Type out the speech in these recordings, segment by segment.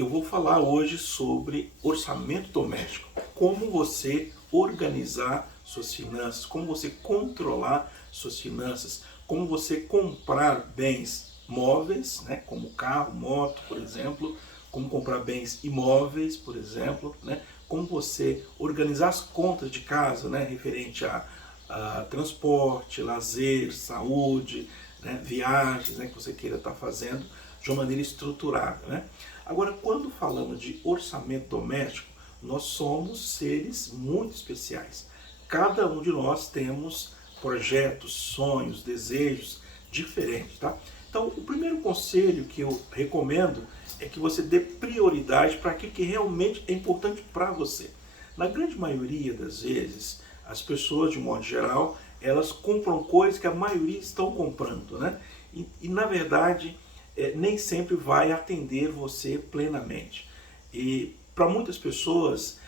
Eu vou falar hoje sobre orçamento doméstico, como você organizar suas finanças, como você controlar suas finanças, como você comprar bens móveis, né, como carro, moto, por exemplo, como comprar bens imóveis, por exemplo, né, como você organizar as contas de casa, né, referente a transporte, lazer, saúde, né, viagens, né, que você queira estar fazendo de uma maneira estruturada, né? Agora, quando falamos de orçamento doméstico, nós somos seres muito especiais. Cada um de nós temos projetos, sonhos, desejos diferentes, tá? Então, o primeiro conselho que eu recomendo é que você dê prioridade para aquilo que realmente é importante para você. Na grande maioria das vezes, as pessoas, de um modo geral, elas compram coisas que a maioria estão comprando, né? Na verdade, nem sempre vai atender você plenamente. E para muitas pessoas,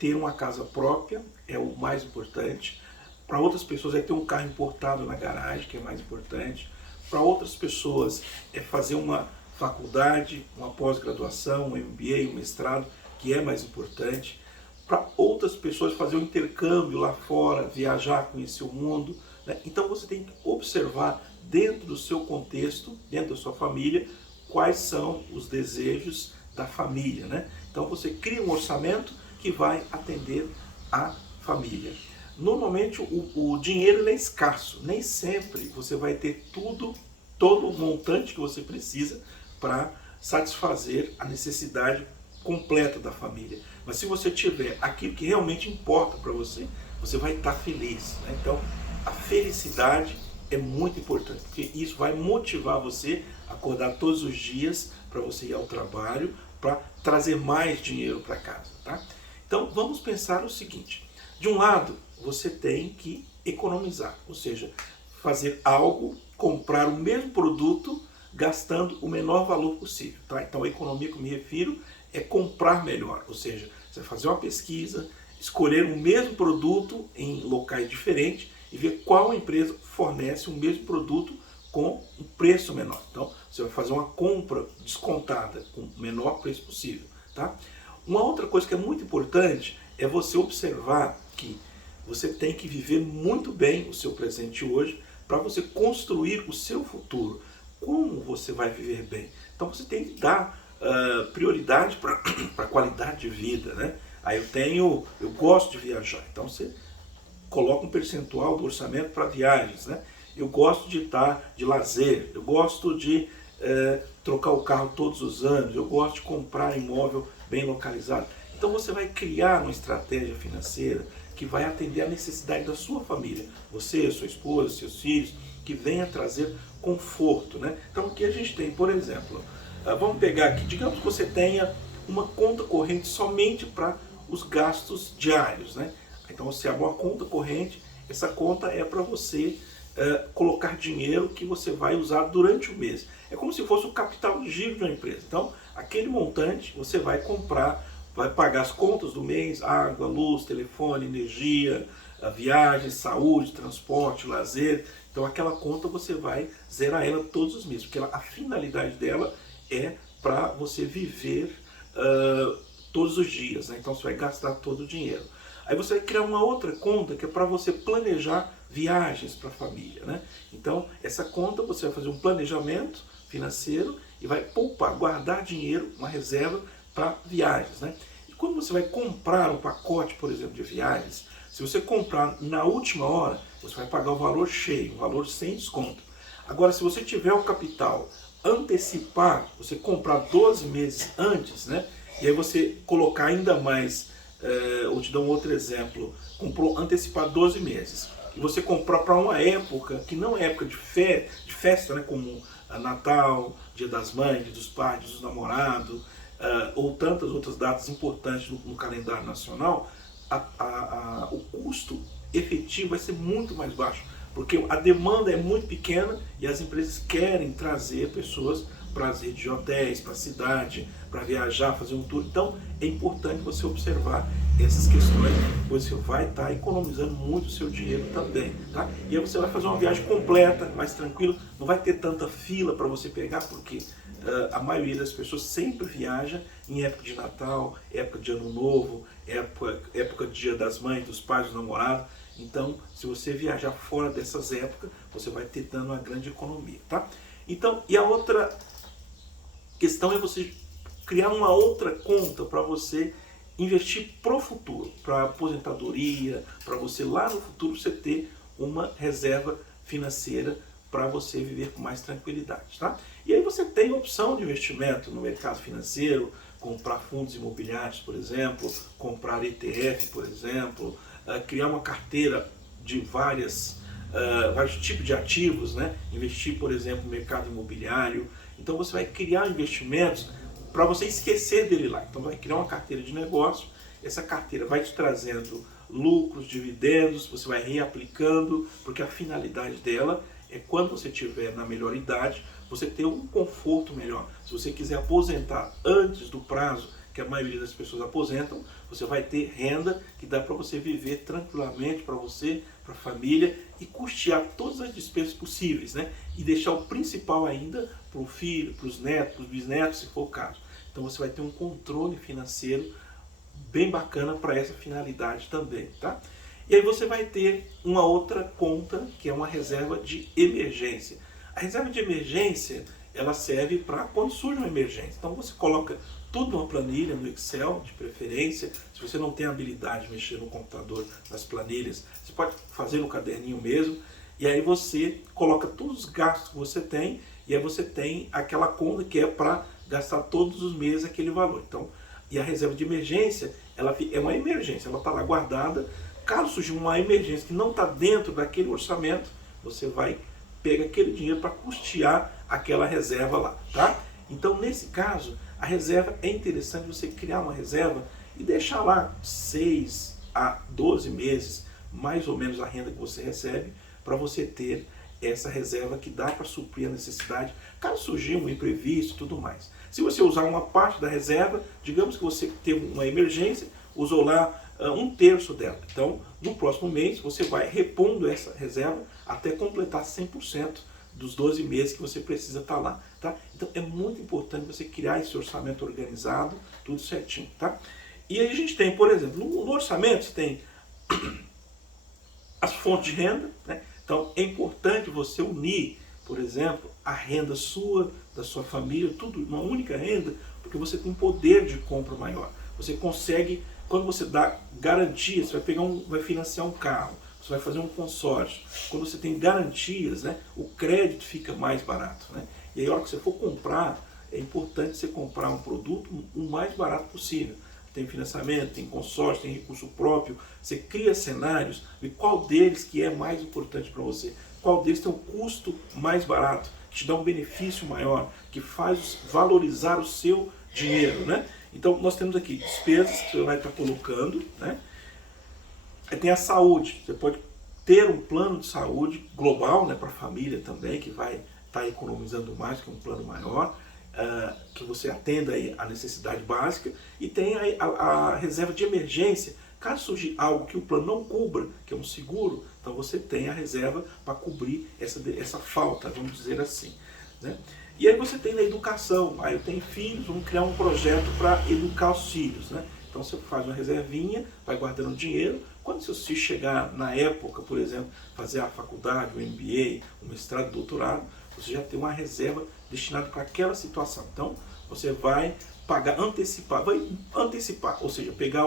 ter uma casa própria é o mais importante. Para outras pessoas é ter um carro importado na garagem, que é mais importante. Para outras pessoas é fazer uma faculdade, uma pós-graduação, um MBA, um mestrado, que é mais importante. Para outras pessoas fazer um intercâmbio lá fora, viajar, conhecer o mundo, né? Então você tem que observar dentro do seu contexto, dentro da sua família, quais são os desejos da família, né? Então você cria um orçamento que vai atender a família. Normalmente o dinheiro é escasso, nem sempre você vai ter todo o montante que você precisa para satisfazer a necessidade completa da família. Mas se você tiver aquilo que realmente importa para você, você vai estar feliz, né? Então a felicidade é muito importante, porque isso vai motivar você a acordar todos os dias para você ir ao trabalho, para trazer mais dinheiro para casa, tá? Então vamos pensar o seguinte: de um lado você tem que economizar, ou seja, fazer algo, comprar o mesmo produto gastando o menor valor possível, tá? Então a economia que eu me refiro é comprar melhor, ou seja, você vai fazer uma pesquisa, escolher o mesmo produto em locais diferentes e ver qual empresa fornece o mesmo produto com um preço menor. Então, você vai fazer uma compra descontada com o menor preço possível, tá? Uma outra coisa que é muito importante é você observar que você tem que viver muito bem o seu presente hoje para você construir o seu futuro. Como você vai viver bem? Então, você tem que dar prioridade para a qualidade de vida, né? Aí eu gosto de viajar, então você coloca um percentual do orçamento para viagens, né? Eu gosto de estar de lazer, eu gosto de trocar o carro todos os anos, eu gosto de comprar imóvel bem localizado. Então você vai criar uma estratégia financeira que vai atender a necessidade da sua família, você, sua esposa, seus filhos, que venha trazer conforto, né? Então o que a gente tem, por exemplo, vamos pegar aqui, digamos que você tenha uma conta corrente somente para os gastos diários, né? Então você abre uma conta corrente, essa conta é para você colocar dinheiro que você vai usar durante o mês. É como se fosse o capital de giro de uma empresa. Então, aquele montante você vai comprar, vai pagar as contas do mês, água, luz, telefone, energia, viagem, saúde, transporte, lazer. Então aquela conta você vai zerar ela todos os meses, porque a finalidade dela é para você viver todos os dias, né? Então você vai gastar todo o dinheiro. Aí você vai criar uma outra conta que é para você planejar viagens para a família, né? Então essa conta você vai fazer um planejamento financeiro e vai poupar, guardar dinheiro, uma reserva para viagens, né? E quando você vai comprar um pacote, por exemplo, de viagens, se você comprar na última hora, você vai pagar o valor cheio, o valor sem desconto. Agora, se você tiver o capital, antecipar, você comprar 12 meses antes, né? E aí você colocar ainda mais, eu te dou um outro exemplo, comprou antecipar 12 meses. E você comprar para uma época que não é época de festa, né? Como Natal, Dia das Mães, Dia dos Pais, Dia dos Namorados, ou tantas outras datas importantes no calendário nacional, o custo efetivo vai ser muito mais baixo, porque a demanda é muito pequena e as empresas querem trazer pessoas para as redes de hotéis, para a cidade, para viajar, fazer um tour. Então é importante você observar essas questões, pois você vai estar economizando muito o seu dinheiro também, tá? E aí você vai fazer uma viagem completa, mais tranquila, não vai ter tanta fila para você pegar, porque a maioria das pessoas sempre viaja em época de Natal, época de Ano Novo, época de Dia das Mães, dos pais, dos namorados. Então, se você viajar fora dessas épocas, você vai ter dando uma grande economia, tá? Então, e a outra questão é você criar uma outra conta para você investir pro futuro, para aposentadoria, para você lá no futuro você ter uma reserva financeira para você viver com mais tranquilidade, tá? E aí você tem opção de investimento no mercado financeiro, comprar fundos imobiliários, por exemplo, comprar ETF, por exemplo, criar uma carteira de vários tipos de ativos, né? Investir, por exemplo, no mercado imobiliário. Então você vai criar investimentos para você esquecer dele lá. Então vai criar uma carteira de negócio, essa carteira vai te trazendo lucros, dividendos, você vai reaplicando, porque a finalidade dela é quando você estiver na melhor idade, você ter um conforto melhor. Se você quiser aposentar antes do prazo que a maioria das pessoas aposentam, você vai ter renda que dá para você viver tranquilamente, para você, para a família, e custear todas as despesas possíveis, né? E deixar o principal ainda para o filho, para os netos, para os bisnetos, se for o caso. Então você vai ter um controle financeiro bem bacana para essa finalidade também, tá? E aí você vai ter uma outra conta, que é uma reserva de emergência. A reserva de emergência, ela serve para quando surge uma emergência. Então você coloca tudo numa planilha, no Excel, de preferência. Se você não tem habilidade de mexer no computador, nas planilhas, você pode fazer no caderninho mesmo. E aí você coloca todos os gastos que você tem, e aí você tem aquela conta que é para gastar todos os meses aquele valor. Então, e a reserva de emergência, ela é uma emergência, ela está lá guardada. Caso surja uma emergência que não está dentro daquele orçamento, você vai pegar aquele dinheiro para custear aquela reserva lá, tá? Então, nesse caso, a reserva é interessante você criar uma reserva e deixar lá 6 a 12 meses, mais ou menos a renda que você recebe, para você ter essa reserva que dá para suprir a necessidade, caso surgir um imprevisto e tudo mais. Se você usar uma parte da reserva, digamos que você teve uma emergência, usou lá 1/3 dela. Então, no próximo mês, você vai repondo essa reserva até completar 100% dos 12 meses que você precisa estar lá, tá? Então, é muito importante você criar esse orçamento organizado, tudo certinho, tá? E aí a gente tem, por exemplo, no orçamento você tem as fontes de renda, né? Então, é importante você unir, por exemplo, a renda sua, da sua família, tudo numa única renda, porque você tem poder de compra maior. Você consegue, quando você dá garantia, você vai financiar um carro, você vai fazer um consórcio. Quando você tem garantias, né, o crédito fica mais barato, né? E aí, a hora que você for comprar, é importante você comprar um produto o mais barato possível. Tem financiamento, tem consórcio, tem recurso próprio. Você cria cenários e qual deles que é mais importante para você. Qual deles tem um custo mais barato, que te dá um benefício maior, que faz valorizar o seu dinheiro, né? Então, nós temos aqui despesas que você vai estar colocando, né? Aí tem a saúde. Você pode ter um plano de saúde global, né, para a família também, que vai estar economizando mais, que é um plano maior, que você atenda aí a necessidade básica. E tem a reserva de emergência. Caso surgir algo que o plano não cubra, que é um seguro, então você tem a reserva para cobrir essa falta, vamos dizer assim, né? E aí você tem na educação. Aí eu tenho filhos, vamos criar um projeto para educar os filhos, né? Então você faz uma reservinha, vai guardando dinheiro. Quando seus filhos chegar na época, por exemplo, fazer a faculdade, o MBA, o mestrado, o doutorado, você já tem uma reserva destinada para aquela situação. Então você vai pagar, vai antecipar, ou seja, pegar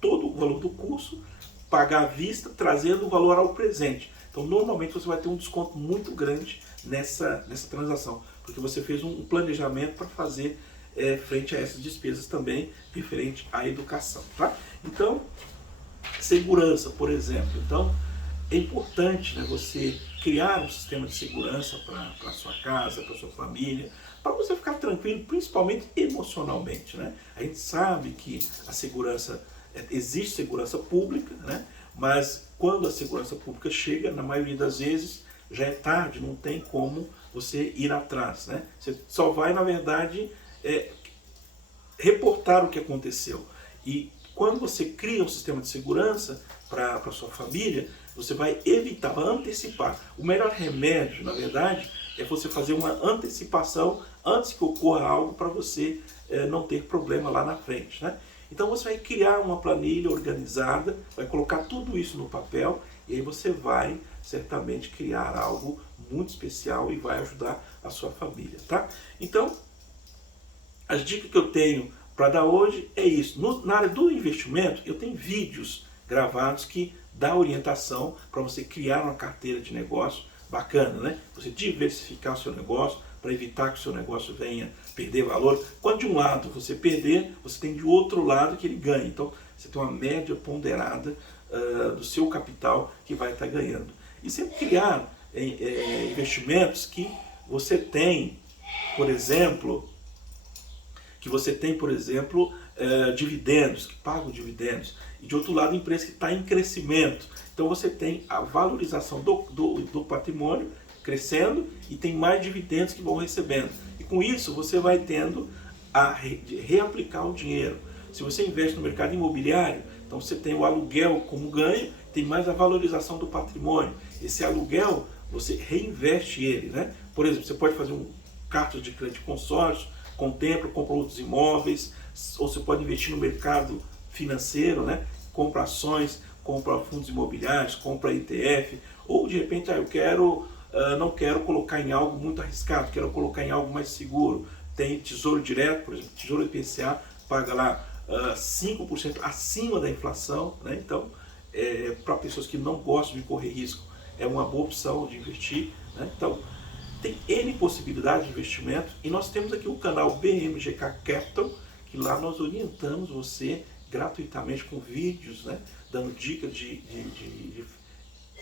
todo o valor do curso, pagar à vista, trazendo o valor ao presente. Então normalmente você vai ter um desconto muito grande nessa transação, porque você fez um planejamento para fazer frente a essas despesas também, referente à educação, tá? Então, segurança, por exemplo. Então, é importante, né, você criar um sistema de segurança para a sua casa, para a sua família, para você ficar tranquilo, principalmente emocionalmente, né? A gente sabe que a segurança, existe segurança pública, né? Mas quando a segurança pública chega, na maioria das vezes, já é tarde, não tem como você ir atrás, né? Você só vai, na verdade, reportar o que aconteceu. E quando você cria um sistema de segurança para a sua família, você vai evitar, vai antecipar. O melhor remédio, na verdade, é você fazer uma antecipação antes que ocorra algo para você não ter problema lá na frente, né? Então você vai criar uma planilha organizada, vai colocar tudo isso no papel e aí você vai certamente criar algo muito especial e vai ajudar a sua família, tá? Então, as dicas que eu tenho para dar hoje é isso. Na área do investimento, eu tenho vídeos gravados que dá orientação para você criar uma carteira de negócio bacana, né? Você diversificar o seu negócio para evitar que o seu negócio venha perder valor. Quando de um lado você perder, você tem de outro lado que ele ganha. Então, você tem uma média ponderada do seu capital que vai estar ganhando. E sempre criar investimentos que você tem, por exemplo, dividendos, que pagam dividendos. E de outro lado, empresa que está em crescimento. Então você tem a valorização do patrimônio crescendo e tem mais dividendos que vão recebendo. E com isso você vai tendo a reaplicar o dinheiro. Se você investe no mercado imobiliário, então você tem o aluguel como ganho, tem mais a valorização do patrimônio. Esse aluguel, você reinveste ele, né? Por exemplo, você pode fazer um cartão de crédito consórcio, compra outros imóveis, ou você pode investir no mercado financeiro, né? Compra ações, compra fundos imobiliários, compra ETF, ou de repente não quero colocar em algo muito arriscado, quero colocar em algo mais seguro. Tem Tesouro Direto, por exemplo, Tesouro IPCA paga lá 5% acima da inflação, né? Então, para pessoas que não gostam de correr risco, é uma boa opção de investir, né? Então, tem N possibilidades de investimento e nós temos aqui o canal BMGK Capital, que lá nós orientamos você gratuitamente com vídeos, né? Dando dicas de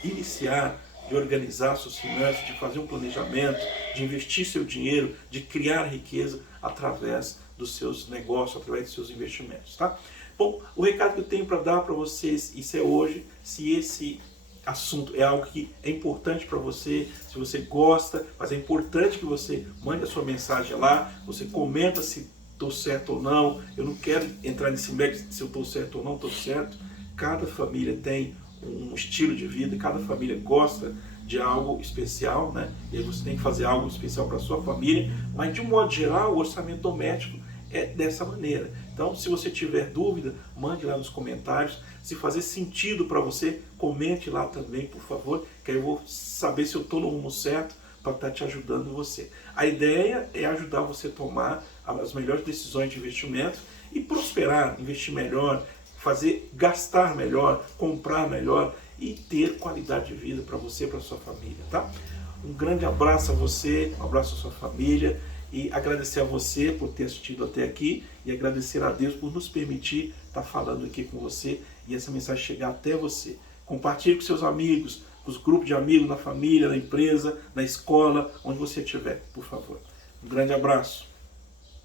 iniciar, de organizar suas finanças, de fazer um planejamento, de investir seu dinheiro, de criar riqueza através dos seus negócios, através dos seus investimentos, tá? Bom, o recado que eu tenho para dar para vocês, isso é hoje. Se esse assunto é algo que é importante para você, se você gosta, mas é importante que você mande a sua mensagem lá, você comenta se estou certo ou não. Eu não quero entrar nesse mérito se eu estou certo ou não estou certo. Cada família tem um estilo de vida, cada família gosta de algo especial, né? E aí você tem que fazer algo especial para a sua família, mas de um modo geral o orçamento doméstico é dessa maneira. Então, se você tiver dúvida, mande lá nos comentários. Se fazer sentido para você, comente lá também, por favor, que aí eu vou saber se eu estou no rumo certo para estar te ajudando você. A ideia é ajudar você a tomar as melhores decisões de investimento e prosperar, investir melhor, gastar melhor, comprar melhor e ter qualidade de vida para você e para sua família, tá? Um grande abraço a você, um abraço à sua família e agradecer a você por ter assistido até aqui e agradecer a Deus por nos permitir estar falando aqui com você e essa mensagem chegar até você. Compartilhe com seus amigos, com os grupos de amigos, na família, na empresa, na escola, onde você estiver, por favor. Um grande abraço.